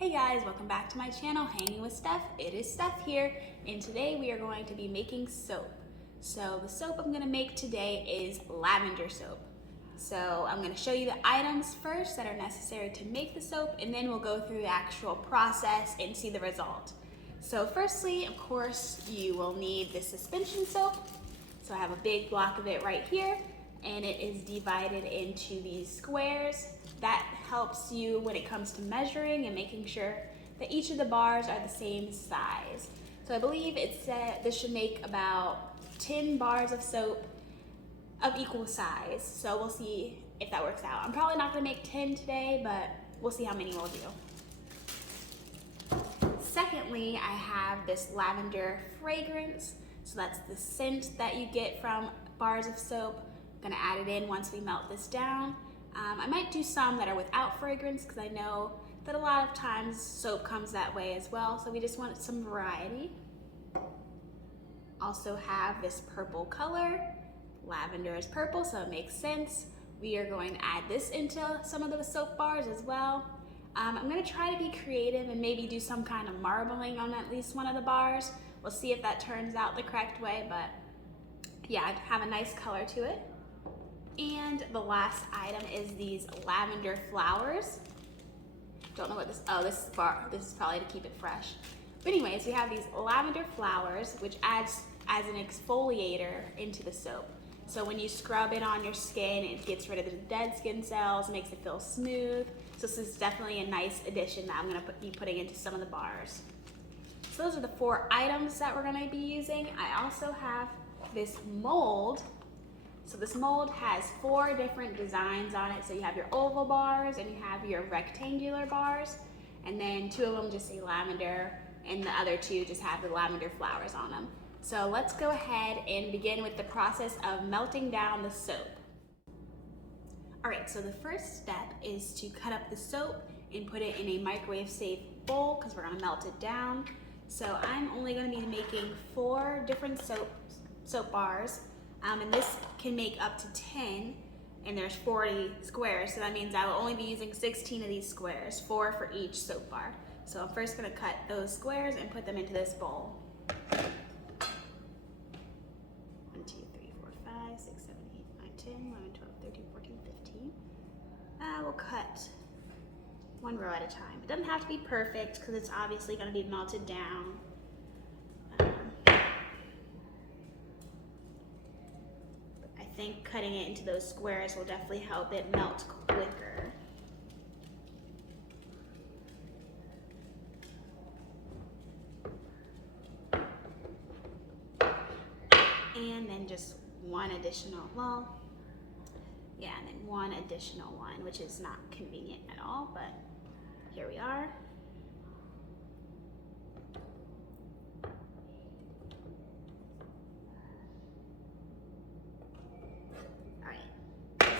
Hey guys, welcome back to my channel, Hanging with Steph. It is Steph here, and today we are going to be making soap. So the soap I'm gonna make today is lavender soap. So I'm gonna show you the items first that are necessary to make the soap, and then we'll go through the actual process and see the result. So firstly, of course, you will need the suspension soap. So I have a big block of it right here, and it is divided into these squares. That helps you when it comes to measuring and making sure that each of the bars are the same size. So I believe it said this should make about 10 bars of soap of equal size. So we'll see if that works out. I'm probably not gonna make 10 today, but we'll see how many we'll do. Secondly, I have this lavender fragrance. So that's the scent that you get from bars of soap. I'm gonna add it in once we melt this down. I might do some that are without fragrance because I know that a lot of times soap comes that way as well, so we just want some variety. Also have this purple color. Lavender is purple, so it makes sense. We are going to add this into some of the soap bars as well. I'm going to try to be creative and maybe do some kind of marbling on at least one of the bars. We'll see if that turns out the correct way, but yeah, have a nice color to it. And the last item is these lavender flowers. Don't know what this, oh, this is probably to keep it fresh. But anyways, we have these lavender flowers, which adds as an exfoliator into the soap. So when you scrub it on your skin, it gets rid of the dead skin cells, makes it feel smooth. So this is definitely a nice addition that I'm gonna be putting into some of the bars. So those are the 4 items that we're gonna be using. I also have this mold. So this mold has 4 different designs on it. So you have your oval bars and you have your rectangular bars. And then 2 of them just say lavender and the other 2 just have the lavender flowers on them. So let's go ahead and begin with the process of melting down the soap. All right, so the first step is to cut up the soap and put it in a microwave safe bowl because we're gonna melt it down. So I'm only gonna be making 4 different soap bars. And this can make up to 10, and there's 40 squares, so that means I will only be using 16 of these squares, 4 for each soap bar. So I'm first gonna cut those squares and put them into this bowl. 1, 2, 3, 4, 5, 6, 7, 8, 9, 10, 11, 12, 13, 14, 15. We'll cut 1 row at a time. It doesn't have to be perfect because it's obviously gonna be melted down. I think cutting it into those squares will definitely help it melt quicker. And then just 1 additional, well, yeah, and then 1 additional one, which is not convenient at all, but here we are.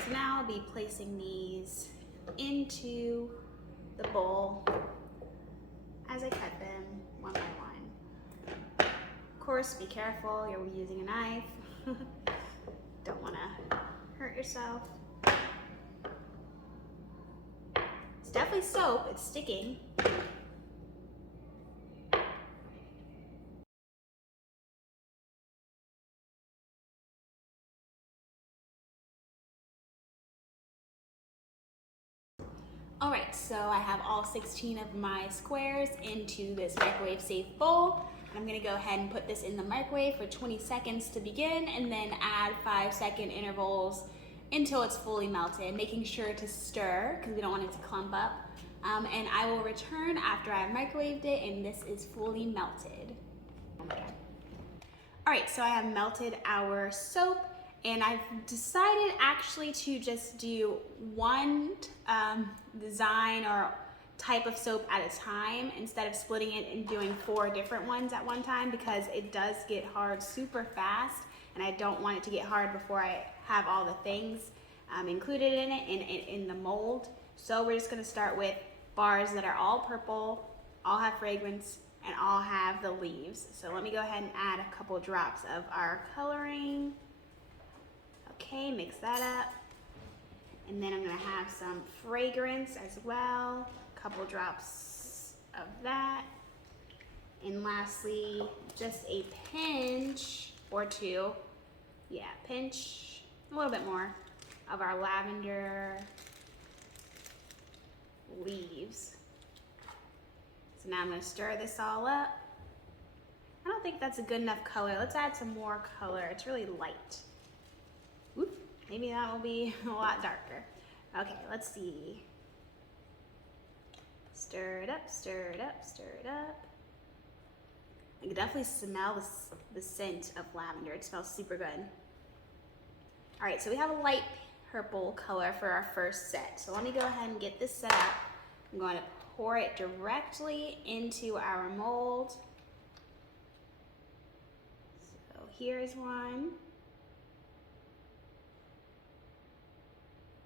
So now I'll be placing these into the bowl as I cut them one by one. Of course, be careful, you're using a knife. Don't want to hurt yourself. It's definitely soap, it's sticking. All right, so I have all 16 of my squares into this microwave safe bowl. I'm gonna go ahead and put this in the microwave for 20 seconds to begin, and then add 5-second intervals until it's fully melted, making sure to stir because we don't want it to clump up. And I will return after I've microwaved it and this is fully melted. All right, so I have melted our soap, and I've decided actually to just do 1 design or type of soap at a time instead of splitting it and doing 4 different ones at one time, because it does get hard super fast and I don't want it to get hard before I have all the things included in it in the mold. So we're just gonna start with bars that are all purple, all have fragrance, and all have the leaves. So let me go ahead and add a couple drops of our coloring. Okay, mix that up. And then I'm gonna have some fragrance as well. A couple drops of that. And lastly, just a pinch or two, yeah, pinch, a little bit more of our lavender leaves. So now I'm gonna stir this all up. I don't think that's a good enough color. Let's add some more color. It's really light. Oop, maybe that will be a lot darker. Okay, let's see. Stir it up, stir it up, stir it up. I can definitely smell the scent of lavender. It smells super good. All right, so we have a light purple color for our first set. So let me go ahead and get this set up. I'm going to pour it directly into our mold. So here's one.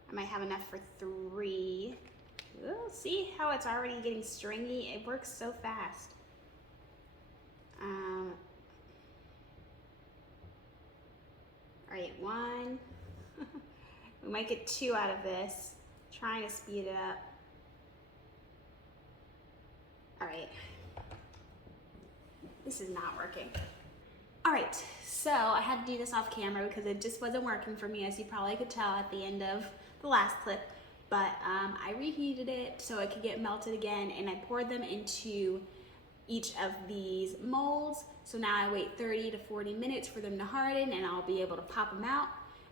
I might have enough for 3. Ooh, see how it's already getting stringy? It works so fast. All right, 1. We might get 2 out of this. Trying to speed it up. All right. This is not working. All right, so I had to do this off camera because it just wasn't working for me, as you probably could tell at the end of the last clip. But I reheated it so it could get melted again, and I poured them into each of these molds. So now I wait 30 to 40 minutes for them to harden, and I'll be able to pop them out,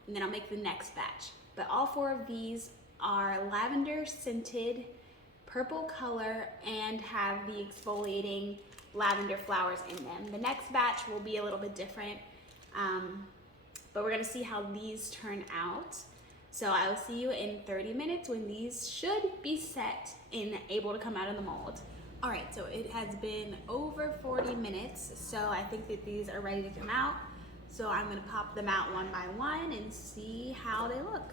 and then I'll make the next batch. But all 4 of these are lavender scented, purple color, and have the exfoliating lavender flowers in them. The next batch will be a little bit different, but we're gonna see how these turn out. So I will see you in 30 minutes when these should be set and able to come out of the mold. All right, so it has been over 40 minutes, so I think that these are ready to come out. So I'm gonna pop them out one by one and see how they look.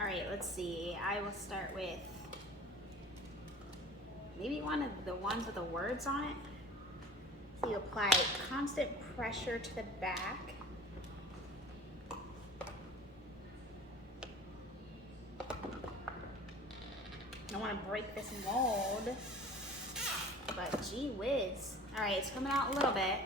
All right, let's see. I will start with maybe one of the ones with the words on it. So you apply constant pressure to the back. I don't want to break this mold, but gee whiz. All right, it's coming out a little bit.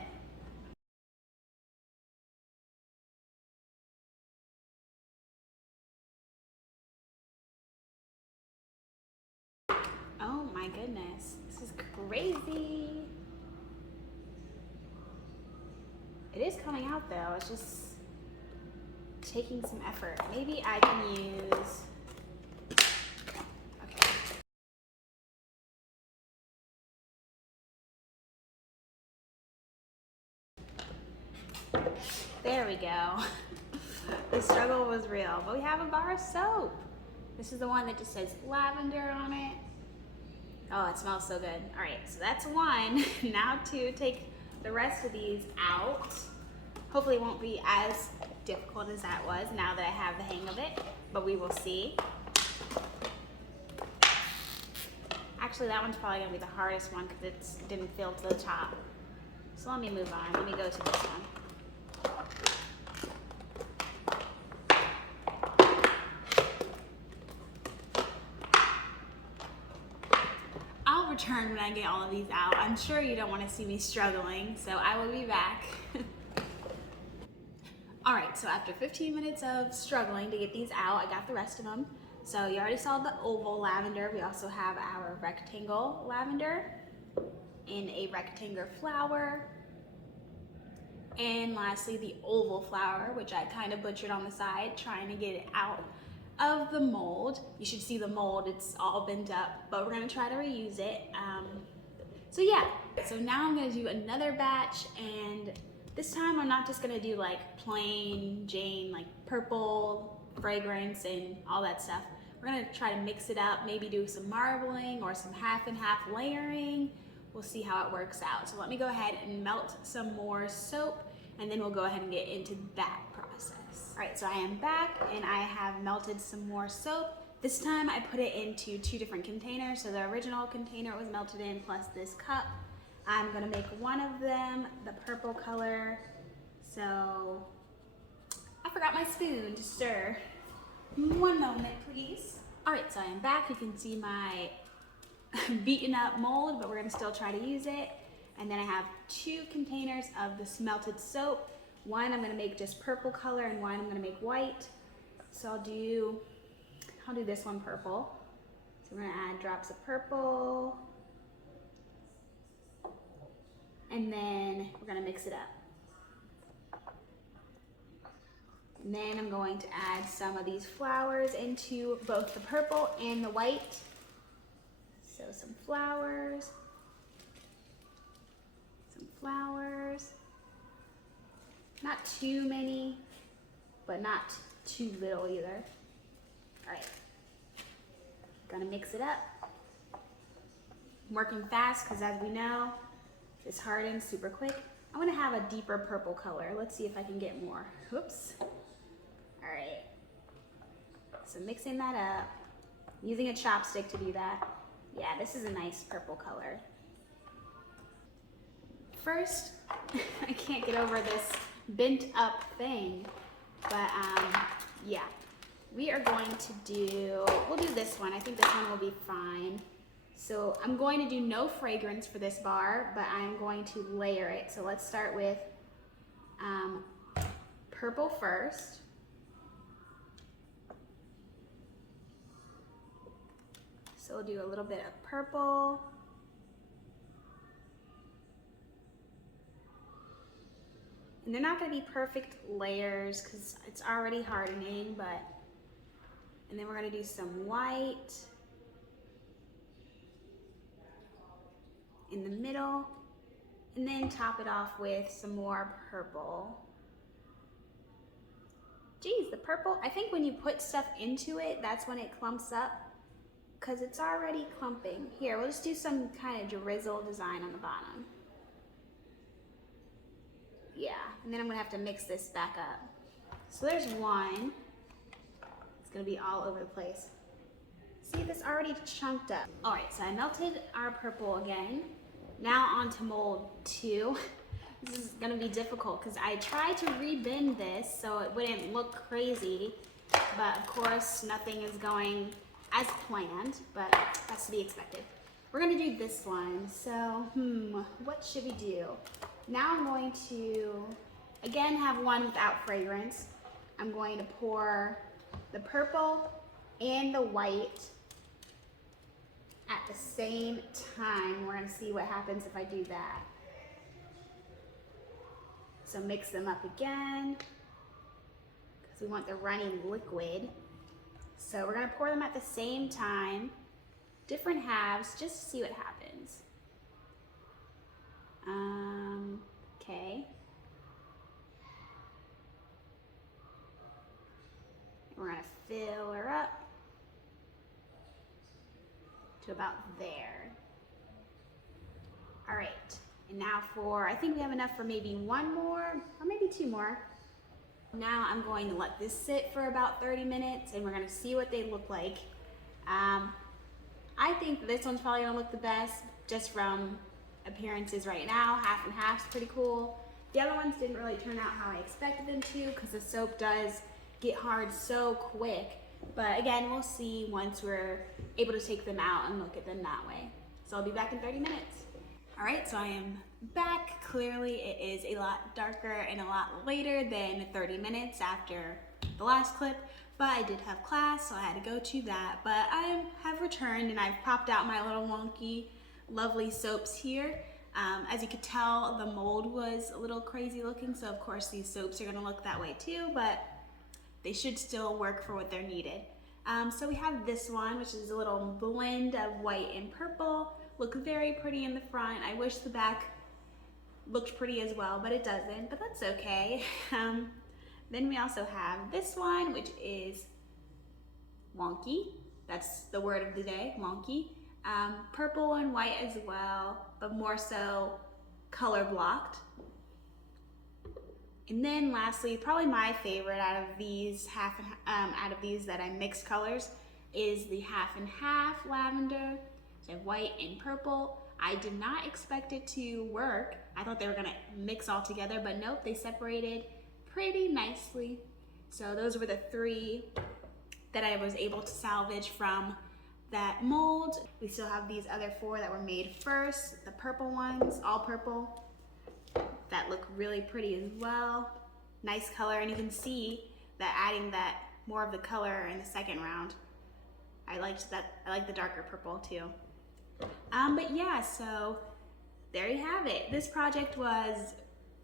Oh my goodness, this is crazy. It is coming out though, it's just taking some effort. Maybe I can use, okay. There we go. The struggle was real, but we have a bar of soap. This is the one that just says lavender on it. Oh, it smells so good. All right, so that's 1. Now to take the rest of these out. Hopefully it won't be as difficult as that was now that I have the hang of it, but we will see. Actually, that one's probably gonna be the hardest one because it didn't fill to the top. So let me move on. Let me go to this one. I'll return when I get all of these out. I'm sure you don't want to see me struggling, so I will be back. All right, so after 15 minutes of struggling to get these out, I got the rest of them. So you already saw the oval lavender. We also have our rectangle lavender in a rectangular flower. And lastly, the oval flower, which I kind of butchered on the side, trying to get it out of the mold. You should see the mold, it's all bent up, but we're gonna try to reuse it. So yeah, so now I'm gonna do another batch, and this time I'm not just gonna do like plain Jane, like purple fragrance and all that stuff. We're gonna try to mix it up, maybe do some marbling or some half and half layering. We'll see how it works out. So let me go ahead and melt some more soap, and then we'll go ahead and get into that process. All right, so I am back and I have melted some more soap. This time I put it into 2 different containers. So the original container it was melted in plus this cup. I'm gonna make one of them the purple color. So I forgot my spoon to stir. One moment, please. All right, so I am back. You can see my beaten up mold, but we're gonna still try to use it. And then I have 2 containers of this melted soap. One I'm gonna make just purple color and one I'm gonna make white. So I'll do this one purple. So we're gonna add drops of purple. And then we're gonna mix it up. And then I'm going to add some of these flowers into both the purple and the white. So some flowers. Not too many, but not too little either. All right, gonna mix it up. I'm working fast because as we know, this hardens super quick. I wanna have a deeper purple color. Let's see if I can get more. Whoops. All right, so mixing that up, using a chopstick to do that. Yeah, this is a nice purple color. First, I can't get over this bent up thing, but yeah, we are going to we'll do this one. I think this one will be fine. So I'm going to do no fragrance for this bar, but I'm going to layer it. So let's start with purple first. So we'll do a little bit of purple. And they're not gonna be perfect layers because it's already hardening, and then we're gonna do some white in the middle, and then top it off with some more purple. Geez, the purple, I think when you put stuff into it, that's when it clumps up because it's already clumping. Here, we'll just do some kind of drizzle design on the bottom. Yeah, and then I'm gonna have to mix this back up. So there's one. It's gonna be all over the place. See, this already chunked up. All right, so I melted our purple again. Now on to mold 2. This is gonna be difficult because I tried to rebend this so it wouldn't look crazy, but of course nothing is going as planned, but that's to be expected. We're gonna do this one. So, what should we do? Now I'm going to, again, have one without fragrance. I'm going to pour the purple and the white at the same time. We're gonna see what happens if I do that. So mix them up again, because we want the running liquid. So we're gonna pour them at the same time, different halves, just to see what happens. Okay. We're gonna fill her up to about there. All right, and now I think we have enough for maybe one more, or maybe 2 more. Now I'm going to let this sit for about 30 minutes and we're gonna see what they look like. I think this one's probably gonna look the best just from appearances right now. Half and half's pretty cool. The other ones didn't really turn out how I expected them to because the soap does get hard so quick. But again, we'll see once we're able to take them out and look at them that way. So I'll be back in 30 minutes. All right, so I am back. Clearly it is a lot darker and a lot later than 30 minutes after the last clip, but I did have class, so I had to go to that. But I have returned and I've popped out my little wonky, lovely soaps here. As you could tell, the mold was a little crazy looking, so of course these soaps are gonna look that way too, but they should still work for what they're needed. So we have this one, which is a little blend of white and purple. Look very pretty in the front. I wish the back looked pretty as well, but it doesn't, but that's okay. Then we also have this one, which is wonky. That's the word of the day, wonky. Purple and white as well, but more so color blocked. And then lastly, probably my favorite out of these out of these that I mixed colors is the half and half lavender. So I have white and purple. I did not expect it to work. I thought they were gonna mix all together, but nope, they separated pretty nicely. So those were the 3 that I was able to salvage from that mold. We still have these other 4 that were made first, the purple ones, all purple, that look really pretty as well. Nice color, and you can see that adding that more of the color in the second round. I liked that. I like the darker purple too. But yeah, so there you have it. This project was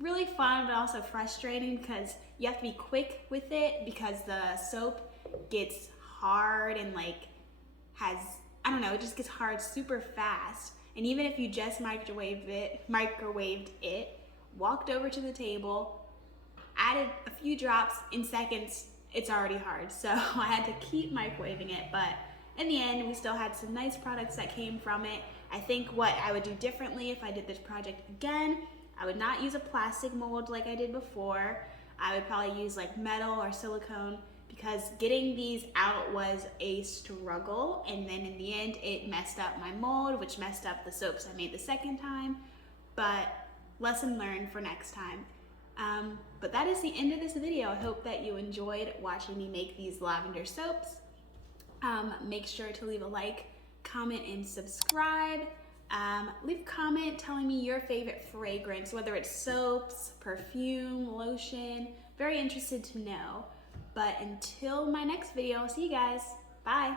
really fun, but also frustrating because you have to be quick with it because the soap gets hard and like I don't know, it just gets hard super fast. And even if you just microwaved it, walked over to the table, added a few drops, in seconds, it's already hard. So I had to keep microwaving it, but in the end, we still had some nice products that came from it. I think what I would do differently if I did this project again, I would not use a plastic mold like I did before. I would probably use like metal or silicone because getting these out was a struggle, and then in the end it messed up my mold, which messed up the soaps I made the second time, but lesson learned for next time. But that is the end of this video. I hope that you enjoyed watching me make these lavender soaps. Make sure to leave a like, comment, and subscribe. Leave a comment telling me your favorite fragrance, whether it's soaps, perfume, lotion. Very interested to know. But until my next video, I'll see you guys. Bye.